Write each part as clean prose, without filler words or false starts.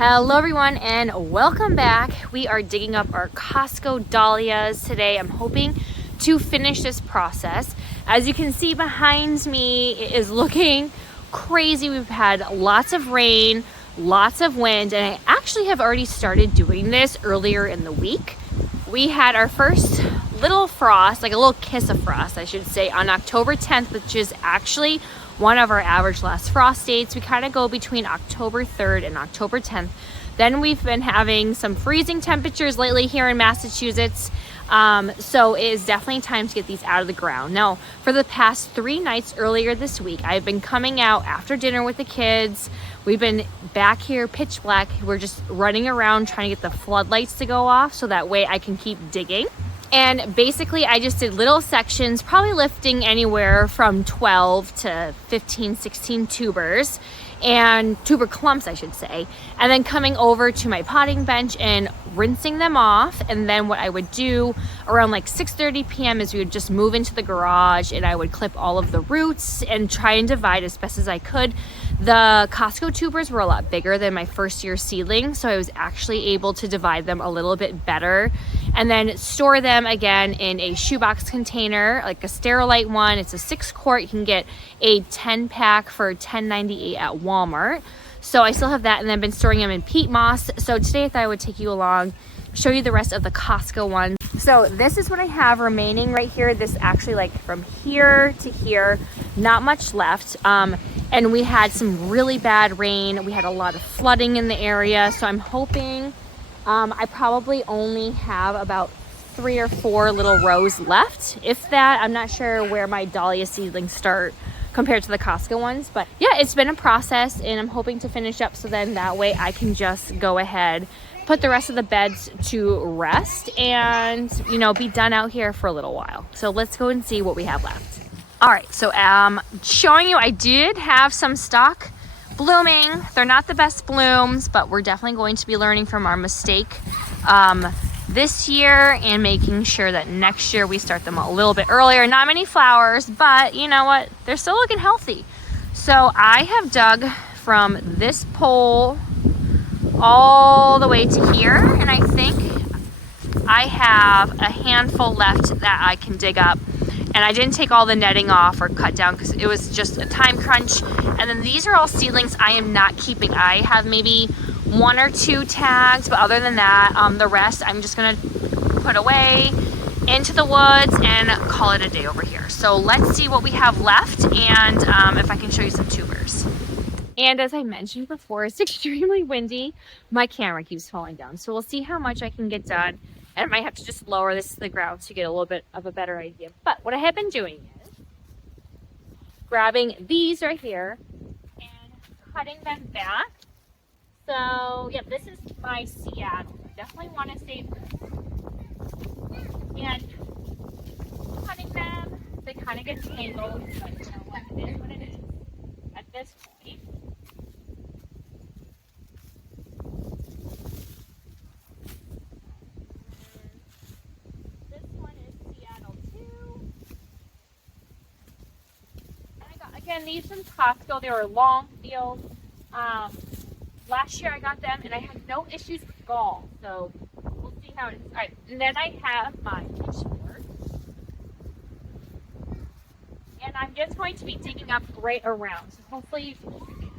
Hello everyone and welcome back. We are digging up our Costco Dahlias today. I'm hoping to finish this process. As you can see behind me, it is looking crazy. We've had lots of rain, lots of wind, and I actually have already started doing this earlier in the week. We had our first little frost, like a little kiss of frost, I should say, on October 10th, which is actually one of our average last frost dates. We kind of go between October 3rd and October 10th. Then we've been having some freezing temperatures lately here in Massachusetts. So it is definitely time to get these out of the ground. Now, for the past 3 nights earlier this week, I've been coming out after dinner with the kids. We've been back here pitch black. We're just running around trying to get the floodlights to go off so that way I can keep digging. And basically I just did little sections, probably lifting anywhere from 12 to 15, 16 tubers, and tuber clumps I should say, and then coming over to my potting bench and rinsing them off. And then what I would do around like 6:30 p.m. is we would just move into the garage and I would clip all of the roots and try and divide as best as I could. The Costco tubers were a lot bigger than my first year seedlings, so I was actually able to divide them a little bit better and then store them again in a shoebox container, like a Sterilite one. It's a 6-quart. You can get a 10-pack for $10.98 at Walmart. So I still have that, and then I've been storing them in peat moss. So today I thought I would take you along, show you the rest of the Costco ones. So this is what I have remaining right here. This actually, like from here to here, not much left. And we had some really bad rain. We had a lot of flooding in the area. So I'm hoping I probably only have about 3 or 4 little rows left. If that, I'm not sure where my dahlia seedlings start compared to the Costco ones. But yeah, it's been a process and I'm hoping to finish up so then that way I can just go ahead, put the rest of the beds to rest and, you know, be done out here for a little while. So let's go and see what we have left. All right, so showing you, I did have some stock blooming. They're not the best blooms, but we're definitely going to be learning from our mistake this year and making sure that next year we start them a little bit earlier. Not many flowers, but you know what? They're still looking healthy. So I have dug from this pole all the way to here, and I think I have a handful left that I can dig up. And I didn't take all the netting off or cut down because it was just a time crunch. And then these are all seedlings I am not keeping. I have maybe 1 or 2 tags, but other than that, the rest I'm just gonna put away into the woods and call it a day over here. So let's see what we have left and if I can show you some tubers. And as I mentioned before, it's extremely windy. My camera keeps falling down. So we'll see how much I can get done. And I might have to just lower this to the ground to get a little bit of a better idea. But what I have been doing is grabbing these right here and cutting them back. So, yeah, this is my Seattle. I definitely want to save this. And cutting them, they kind of get tangled. But you know what? It is what it is at this point. Again, these from Costco, they were long fields. Last year I got them and I had no issues with gall, so we'll see how it is. All right, and then I have my pitchfork, and I'm just going to be digging up right around. So hopefully you can see me.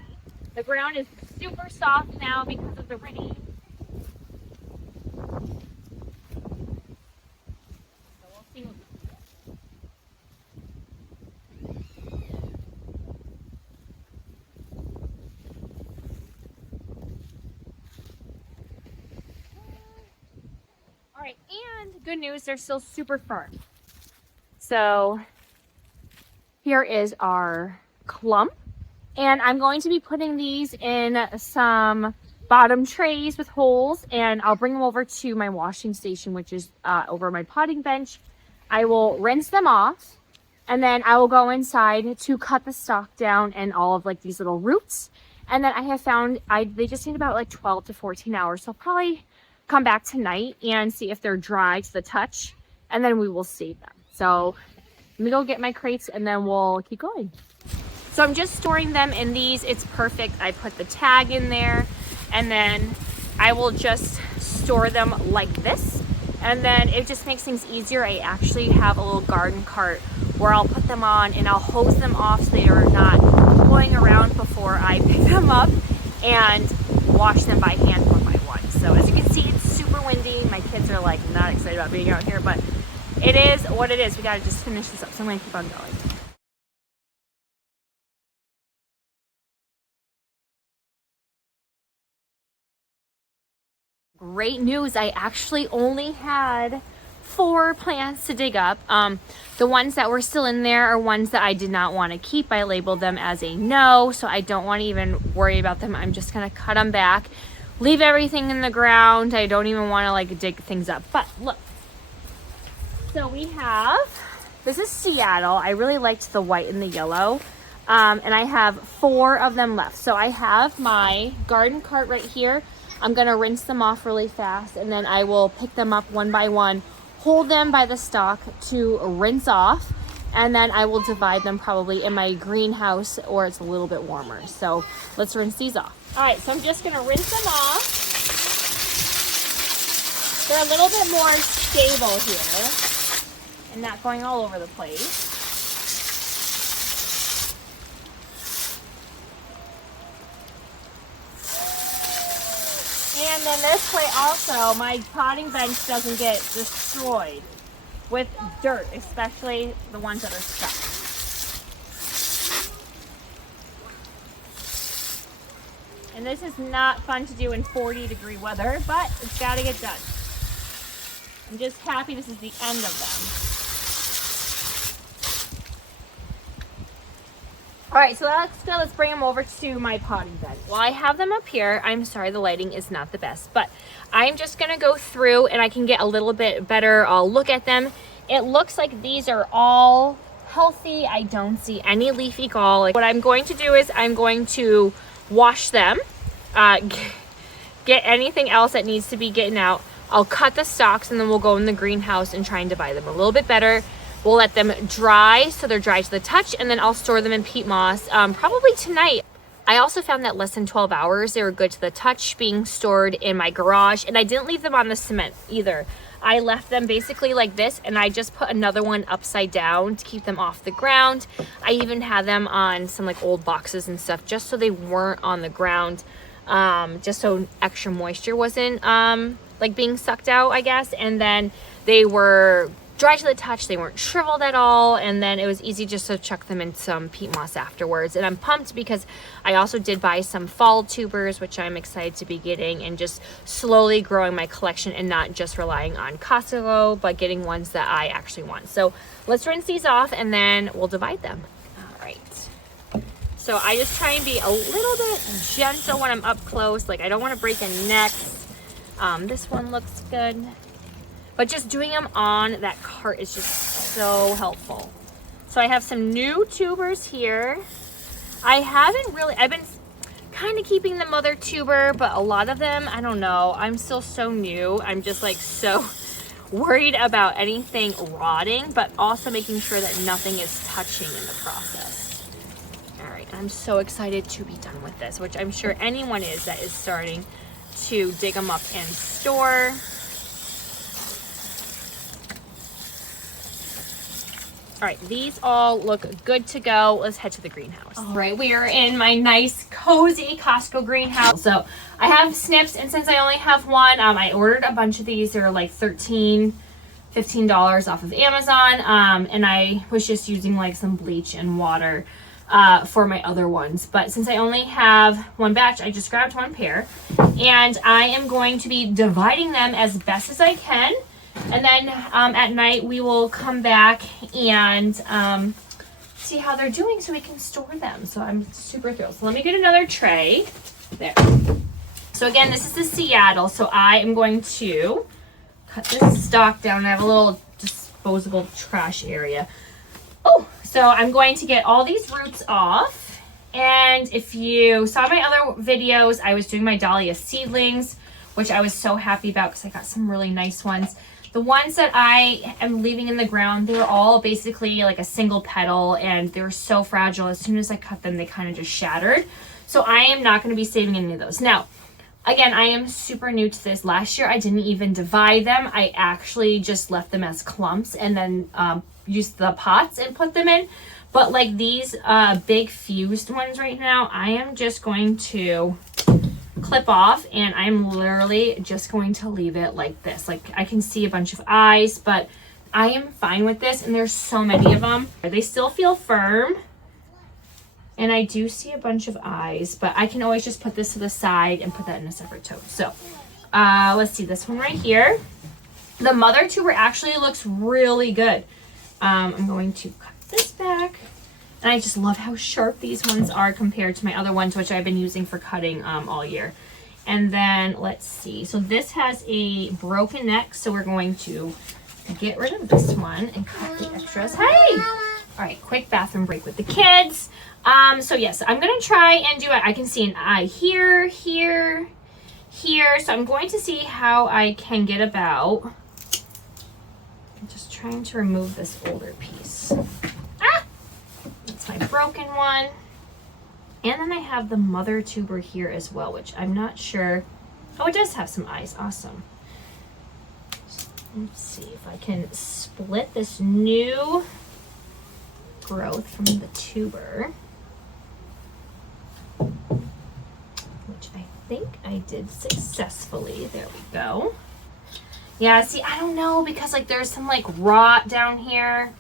The ground is super soft now because of the rain. So we'll see what we can get. All right, and good news, they're still super firm. So here is our clump, and I'm going to be putting these in some bottom trays with holes, and I'll bring them over to my washing station, which is over my potting bench. I will rinse them off, and then I will go inside to cut the stalk down and all of like these little roots. And then I have found they just need about like 12 to 14 hours. So I'll probably come back tonight and see if they're dry to the touch, and then we will save them. So let me go get my crates and then we'll keep going. So I'm just storing them in these. It's perfect. I put the tag in there and then I will just store them like this. And then it just makes things easier. I actually have a little garden cart where I'll put them on and I'll hose them off so they are not going around before I pick them up and wash them by hand one by one. So as you can see, it's super windy. My kids are like not excited about being out here, but it is what it is. We gotta just finish this up. So I'm gonna keep on going. Great news, I actually only had 4 plants to dig up. The ones that were still in there are ones that I did not want to keep. I labeled them as a no, so I don't want to even worry about them. I'm just gonna cut them back, leave everything in the ground. I don't even want to like dig things up. But look, so we have, this is Seattle. I really liked the white and the yellow. And I have 4 of them left. So I have my garden cart right here. I'm gonna rinse them off really fast, and then I will pick them up one by one, hold them by the stalk to rinse off, and then I will divide them probably in my greenhouse or it's a little bit warmer. So let's rinse these off. All right, so I'm just gonna rinse them off. They're a little bit more stable here and not going all over the place. And then this way also, my potting bench doesn't get destroyed with dirt, especially the ones that are stuck. And this is not fun to do in 40-degree weather, but it's got to get done. I'm just happy this is the end of them. All right, so let's bring them over to my potting bed. Well, I have them up here. I'm sorry, the lighting is not the best, but I'm just gonna go through and I can get a little bit better look at them. It looks like these are all healthy. I don't see any leafy gall. What I'm going to do is I'm going to wash them, get anything else that needs to be getting out. I'll cut the stalks and then we'll go in the greenhouse and try and divide them a little bit better. We'll let them dry so they're dry to the touch, and then I'll store them in peat moss probably tonight. I also found that less than 12 hours they were good to the touch, being stored in my garage, and I didn't leave them on the cement either. I left them basically like this, and I just put another one upside down to keep them off the ground. I even had them on some like old boxes and stuff just so they weren't on the ground, just so extra moisture wasn't like being sucked out, I guess. And then they were dry to the touch, they weren't shriveled at all, and then it was easy just to chuck them in some peat moss afterwards. And I'm pumped because I also did buy some fall tubers, which I'm excited to be getting, and just slowly growing my collection and not just relying on Costco, but getting ones that I actually want. So let's rinse these off and then we'll divide them. All right, so I just try and be a little bit gentle when I'm up close. Like, I don't want to break any necks. This one looks good. But just doing them on that cart is just so helpful. So I have some new tubers here. I've been kind of keeping the mother tuber, but a lot of them, I don't know. I'm still so new. I'm just like so worried about anything rotting, but also making sure that nothing is touching in the process. All right, I'm so excited to be done with this, which I'm sure anyone is that is starting to dig them up and store. All right, these all look good to go. Let's head to the greenhouse. All right, we are in my nice, cozy Costco greenhouse. So I have snips, and since I only have one, I ordered a bunch of these. They're like $13, $15 off of Amazon. And I was just using like some bleach and water for my other ones. But since I only have one batch, I just grabbed one pair. And I am going to be dividing them as best as I can. And then at night we will come back and see how they're doing so we can store them. So I'm super thrilled. So let me get another tray. There. So again, this is the Seattle. So I am going to cut this stalk down. I have a little disposable trash area. Oh, so I'm going to get all these roots off. And if you saw my other videos, I was doing my dahlia seedlings, which I was so happy about because I got some really nice ones. The ones that I am leaving in the ground, they were all basically like a single petal, and they were so fragile. As soon as I cut them, they kind of just shattered. So I am not going to be saving any of those. Now, Again, I am super new to this. Last year, I didn't even divide them. I actually just left them as clumps and then used the pots and put them in. But like these big fused ones right now, I am just going to clip off, and I'm literally just going to leave it like this. Like I can see a bunch of eyes, but I am fine with this, and there's so many of them. They still feel firm. And I do see a bunch of eyes, but I can always just put this to the side and put that in a separate tote. So let's see this one right here. The mother tuber actually looks really good. I'm going to cut this back. And I just love how sharp these ones are compared to my other ones, which I've been using for cutting all year. And then let's see. So this has a broken neck, so we're going to get rid of this one and cut the extras. Hey! All right, quick bathroom break with the kids. So yes, I'm gonna try and do it. I can see an eye here, here, here. So I'm going to see how I can get about. I'm just trying to remove this older piece. Ah! That's my broken one. And then I have the mother tuber here as well, which I'm not sure. Oh, it does have some eyes. Awesome. Let's see if I can split this new growth from the tuber, which I think I did successfully. There we go. Yeah, see, I don't know, because like there's some like rot down here,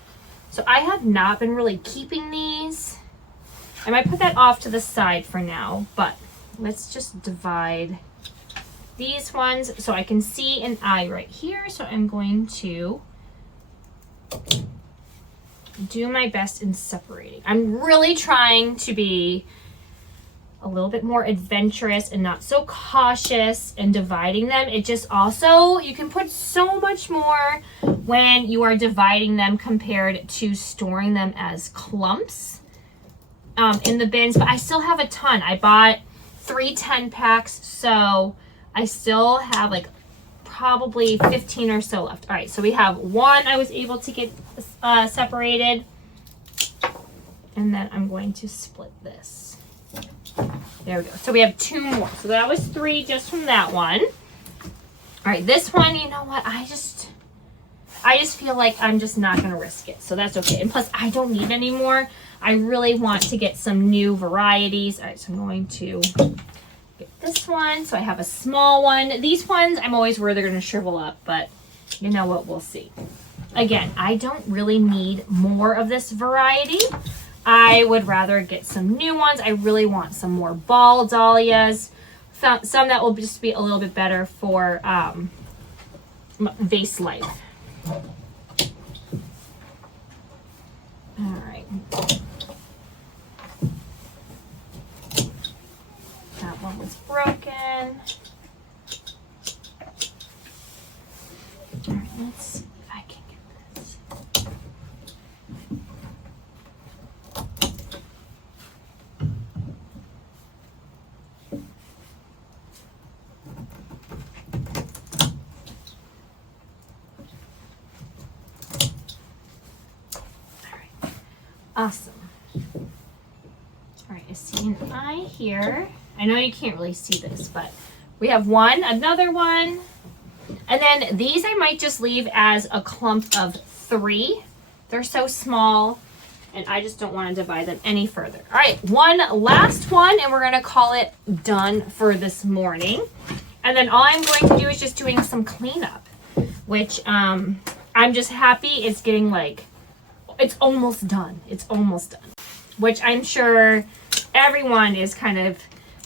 so I have not been really keeping these. I might put that off to the side for now, but let's just divide these ones so I can see an eye right here. So I'm going to do my best in separating. I'm really trying to be a little bit more adventurous and not so cautious in dividing them. It just also, you can put so much more when you are dividing them compared to storing them as clumps in the bins. But I still have a ton. I bought 3 10-packs, so I still have like probably 15 or so left. All right, so we have one I was able to get separated, and then I'm going to split this. There we go. So we have 2 more. So that was 3 just from that one. All right, this one, you know what? I just feel like I'm just not going to risk it. So that's okay. And plus, I don't need any more. I really want to get some new varieties. All right, so I'm going to get this one. So I have a small one. These ones, I'm always worried they're going to shrivel up, but you know what? We'll see. Again, I don't really need more of this variety. I would rather get some new ones. I really want some more ball dahlias. Some that will just be a little bit better for vase life. All right. That one was broken. All right, let's see if I can get this. Awesome. All right, I see an eye here. I know you can't really see this, but we have one, another one. And then these I might just leave as a clump of 3. They're so small, and I just don't want to divide them any further. All right, one last one, and we're going to call it done for this morning. And then all I'm going to do is just doing some cleanup, which I'm just happy it's getting like, it's almost done. It's almost done, which I'm sure everyone is kind of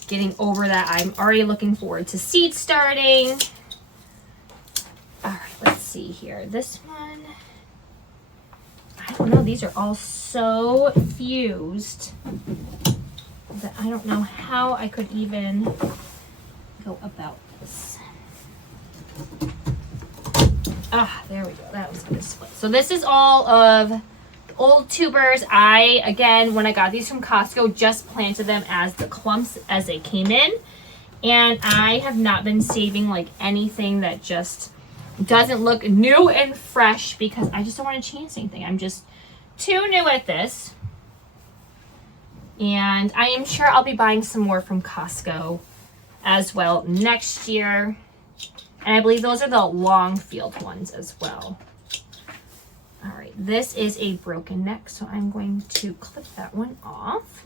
getting over that. I'm already looking forward to seed starting. All right, let's see here. This one, I don't know. These are all so fused that I don't know how I could even go about this. Ah, there we go. That was good split. So this is all of old tubers. I, again, when I got these from Costco, just planted them as the clumps as they came in. And I have not been saving like anything that just doesn't look new and fresh, because I just don't want to chance anything. I'm just too new at this. And I am sure I'll be buying some more from Costco as well next year. And I believe those are the long field ones as well. All right, this is a broken neck, so I'm going to clip that one off.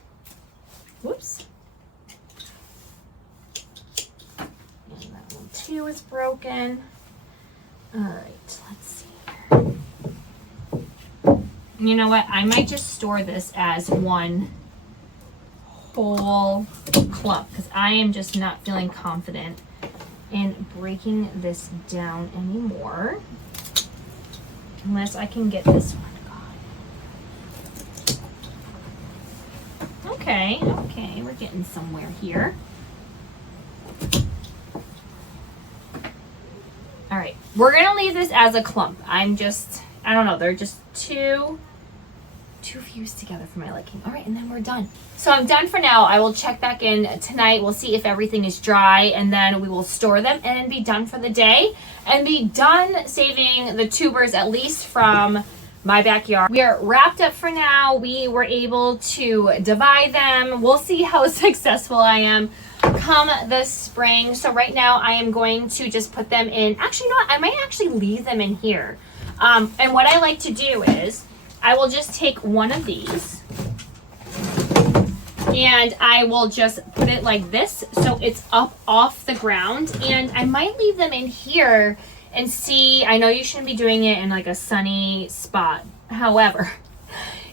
Whoops. And that one too is broken. All right, let's see here. You know what? I might just store this as one whole clump because I am just not feeling confident in breaking this down anymore. Unless I can get this one gone. Okay, we're getting somewhere here. All right, we're gonna leave this as a clump. I don't know, they're just too fused together for my liking. All right, and then we're done. So I'm done for now. I will check back in tonight. We'll see if everything is dry, and then we will store them and be done for the day and be done saving the tubers, at least from my backyard. We are wrapped up for now. We were able to divide them. We'll see how successful I am come this spring. So right now I am going to just put them in. Actually, no, I might actually leave them in here. And what I like to do is I will just take one of these and I will just put it like this so it's up off the ground, and I might leave them in here and see. I know you shouldn't be doing it in like a sunny spot. However,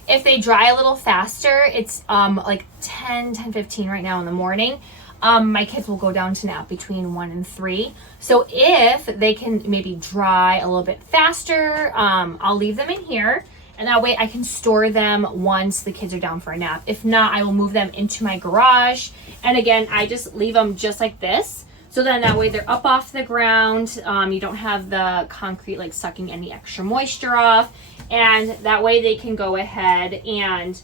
if they dry a little faster, it's like 10:15 right now in the morning. My kids will go down to nap between 1 and 3. So if they can maybe dry a little bit faster, I'll leave them in here. And that way I can store them once the kids are down for a nap. If not, I will move them into my garage. And again, I just leave them just like this. So then that way they're up off the ground. You don't have the concrete like sucking any extra moisture off. And that way they can go ahead and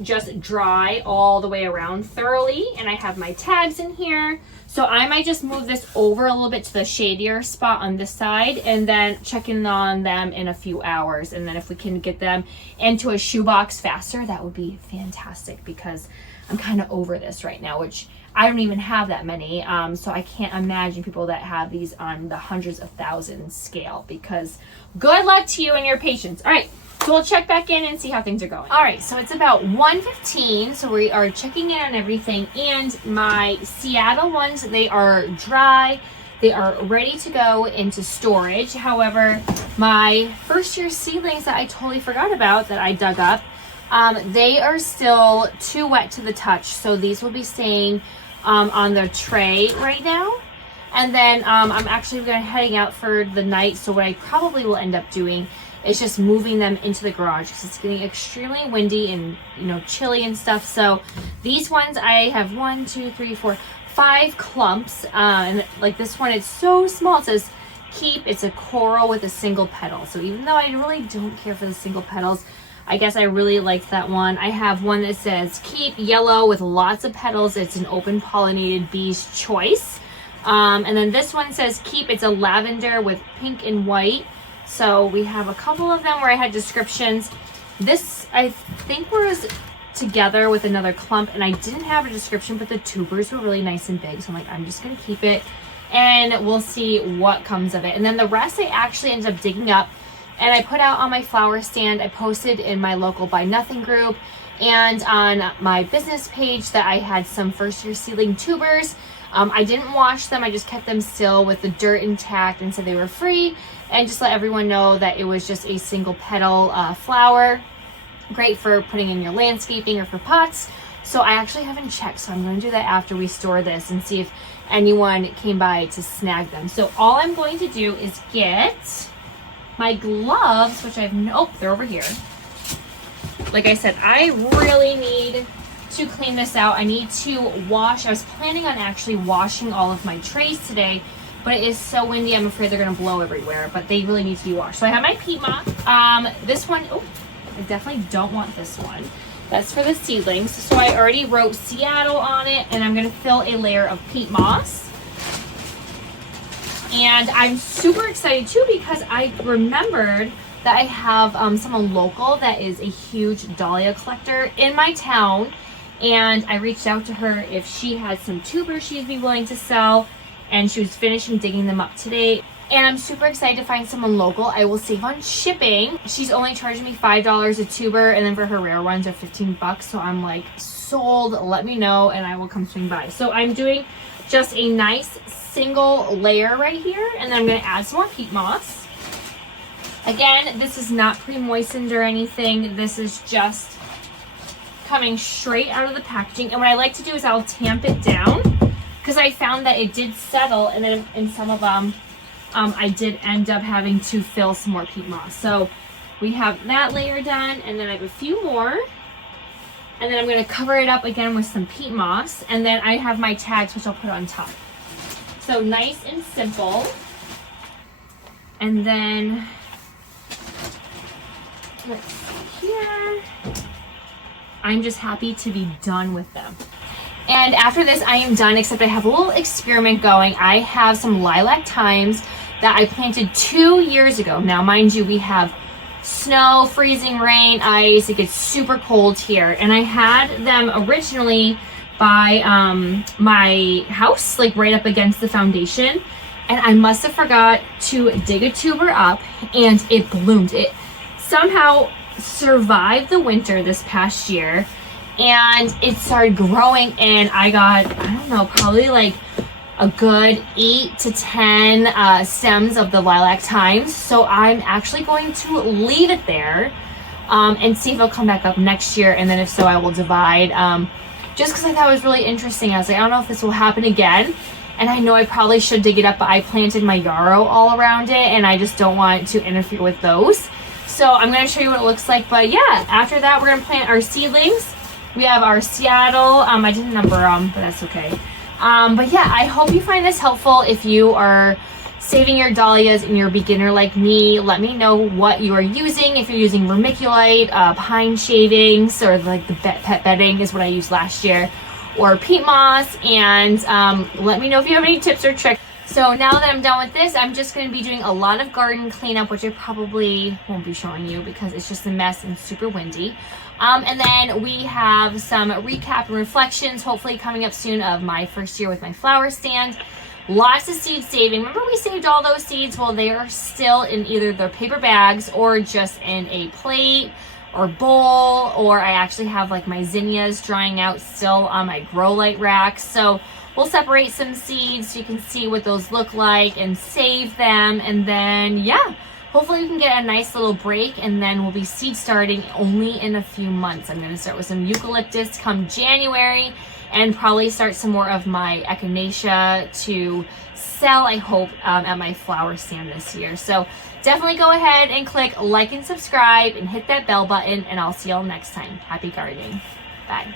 just dry all the way around thoroughly. And I have my tags in here. So I might just move this over a little bit to the shadier spot on this side and then check in on them in a few hours. And then if we can get them into a shoebox faster, that would be fantastic, because I'm kind of over this right now, which I don't even have that many. So I can't imagine people that have these on the hundreds of thousands scale, because good luck to you and your patience. All right. So we'll check back in and see how things are going. All right, so it's about 1:15, so we are checking in on everything. And my Seattle ones, they are dry. They are ready to go into storage. However, my first year seedlings that I totally forgot about that I dug up, they are still too wet to the touch. So these will be staying on the tray right now. And then I'm actually heading out for the night. So what I probably will end up doing is just moving them into the garage, because it's getting extremely windy and, you know, chilly and stuff. So these ones, I have 1, 2, 3, 4, 5 clumps. And like this one, it's so small. It says keep. It's a coral with a single petal. So even though I really don't care for the single petals, I guess I really like that one. I have one that says keep, yellow with lots of petals. It's an open pollinated bee's choice. And then this one says keep. It's a lavender with pink and white. So we have a couple of them where I had descriptions. This, I think, was together with another clump, and I didn't have a description, but the tubers were really nice and big. So I'm like, I'm just going to keep it, and we'll see what comes of it. And then the rest I actually ended up digging up, and I put out on my flower stand. I posted in my local Buy Nothing group and on my business page that I had some first year seedling tubers. I didn't wash them. I just kept them still with the dirt intact and said they were free, and just let everyone know that it was just a single petal flower. Great for putting in your landscaping or for pots. So I actually haven't checked, so I'm going to do that after we store this and see if anyone came by to snag them. So all I'm going to do is get my gloves, which they're over here. Like I said, I really need to clean this out. I need to wash. I was planning on actually washing all of my trays today, but it is so windy, I'm afraid they're gonna blow everywhere, but they really need to be washed. So I have my peat moss. This one, I definitely don't want this one. That's for the seedlings. So I already wrote Seattle on it, and I'm gonna fill a layer of peat moss. And I'm super excited too, because I remembered that I have someone local that is a huge dahlia collector in my town. and I reached out to her if she had some tubers she'd be willing to sell, and she was finishing digging them up today. And I'm super excited to find someone local. I will save on shipping. She's only charging me $5 a tuber, and then for her rare ones are 15 bucks. So I'm like, sold, let me know and I will come swing by. So I'm doing just a nice single layer right here, and then I'm gonna add some more peat moss. Again, this is not pre-moistened or anything. This is just coming straight out of the packaging. And what I like to do is I'll tamp it down, because I found that it did settle, and then in some of them, I did end up having to fill some more peat moss. So we have that layer done, and then I have a few more. And then I'm gonna cover it up again with some peat moss, and then I have my tags, which I'll put on top. So nice and simple. And then, let's see here. I'm just happy to be done with them. And after this, I am done, except I have a little experiment going. I have some lilac thymes that I planted 2 years ago. Now, mind you, we have snow, freezing rain, ice. It gets super cold here. And I had them originally by my house, like right up against the foundation. And I must have forgot to dig a tuber up, and it bloomed. It somehow survived the winter this past year, and it started growing, and I got, I don't know, probably like a good 8 to 10 stems of the lilac thymes. So I'm actually going to leave it there and see if it'll come back up next year, and then if so, I will divide, just because I thought it was really interesting. I was like, I don't know if this will happen again, and I know I probably should dig it up, but I planted my yarrow all around it, and I just don't want to interfere with those. So I'm going to show you what it looks like. But yeah, after that, we're going to plant our seedlings. We have our Seattle. I didn't number them, but that's okay. But yeah, I hope you find this helpful. If you are saving your dahlias and you're a beginner like me, let me know what you are using. If you're using vermiculite, pine shavings, or like the pet bedding is what I used last year, or peat moss, and let me know if you have any tips or tricks. So now that I'm done with this, I'm just going to be doing a lot of garden cleanup, which I probably won't be showing you because it's just a mess and super windy. And then we have some recap and reflections, hopefully coming up soon, of my first year with my flower stand. Lots of seed saving. Remember we saved all those seeds? Well, they are still in either the paper bags or just in a plate or bowl, or I actually have like my zinnias drying out still on my grow light rack. So we'll separate some seeds so you can see what those look like and save them. And then, yeah, hopefully we can get a nice little break, and then we'll be seed starting only in a few months. I'm going to start with some eucalyptus come January, and probably start some more of my echinacea to sell, I hope, at my flower stand this year. So definitely go ahead and click like and subscribe and hit that bell button, and I'll see y'all next time. Happy gardening. Bye.